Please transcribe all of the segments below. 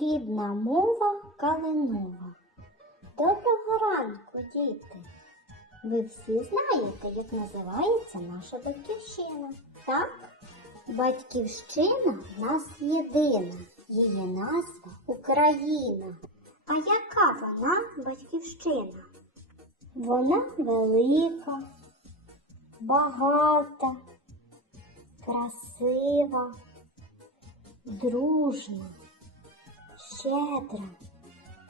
Рідна мова калинова. Доброго ранку, діти! Ви всі знаєте, як називається наша батьківщина. Так? Батьківщина в нас єдина, її назва Україна. А яка вона батьківщина? Вона велика, багата, красива, дружна, щедра,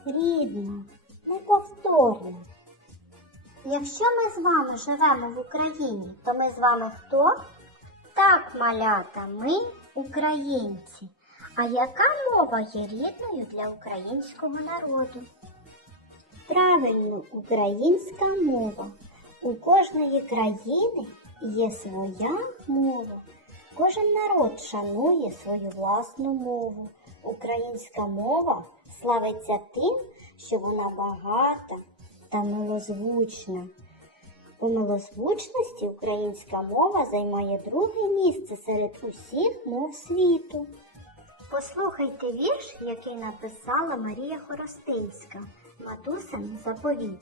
рідна, неповторна. Якщо ми з вами живемо в Україні, то ми з вами хто? Так, малята, ми українці. А яка мова є рідною для українського народу? Правильно, українська мова. У кожної країни є своя мова. Кожен народ шанує свою власну мову. Українська мова славиться тим, що вона багата та милозвучна. У милозвучності українська мова займає друге місце серед усіх мов світу. Послухайте вірш, який написала Марія Хоростинська, матусин заповіт.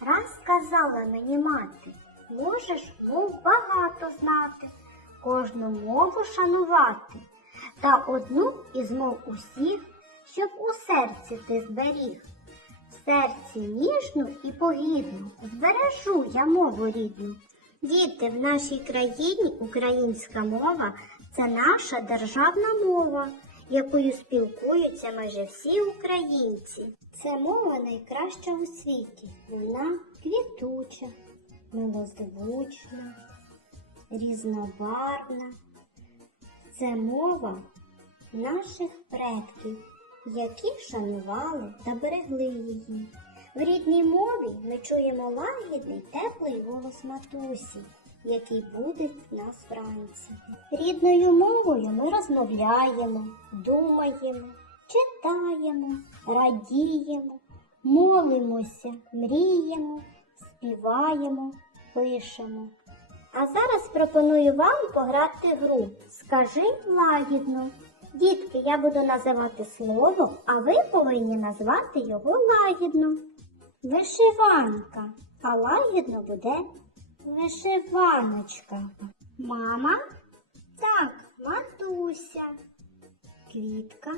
Раз сказала мені мати, можеш мов багато знати, кожну мову шанувати, та одну із мов усіх, щоб у серці ти зберіг. В серці ніжну і погідну збережу я мову рідну. Діти, в нашій країні українська мова це наша державна мова, якою спілкуються майже всі українці. Це мова найкраща у світі. Вона квітуча, милозвучна, різнобарвна. Це мова наших предків, які шанували та берегли її. В рідній мові ми чуємо лагідний теплий голос матусі, який буде нас вранці. Рідною мовою ми розмовляємо, думаємо, читаємо, радіємо, молимося, мріємо, співаємо, пишемо. А зараз пропоную вам пограти гру. Скажи лагідно. Дітки, я буду називати слово, а ви повинні назвати його лагідно. Вишиванка, а лагідно буде вишиваночка. Мама? Так, матуся. Квітка,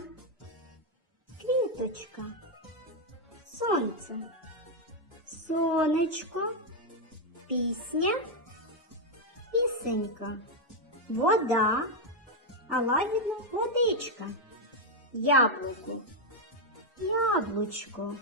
квіточка. Сонце, сонечко, пісня, пісенька, вода, а лагідно водичка, яблуко, яблучко.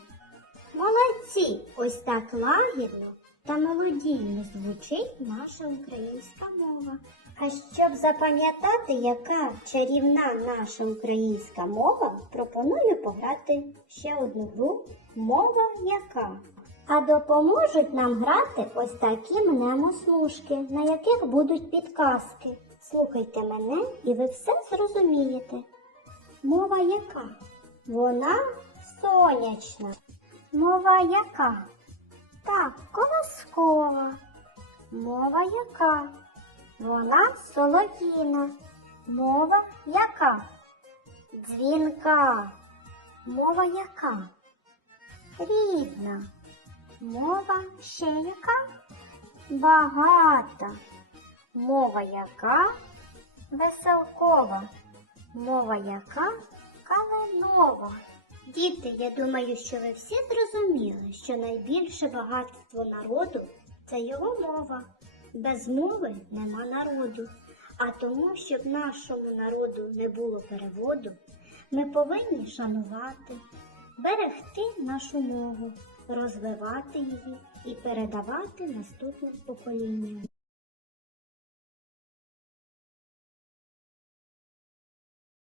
Молодці! Ось так лагідно та мелодійно звучить наша українська мова. А щоб запам'ятати, яка чарівна наша українська мова, пропоную пограти ще одну гру Мова яка. А допоможуть нам грати ось такі мнемосмужки, на яких будуть підказки. Слухайте мене і ви все зрозумієте. Мова яка? Вона сонячна. Мова яка? Так, колоскова. Мова яка? Вона солов'їна. Мова яка? Дзвінка. Мова яка? Рідна. Мова ще яка? Багата. Мова яка? Веселкова. Мова яка? Калинова. Діти, я думаю, що ви всі зрозуміли, що найбільше багатство народу це його мова. Без мови нема народу. А тому, щоб нашому народу не було переводу, ми повинні шанувати, берегти нашу мову, розвивати її і передавати наступним поколінням.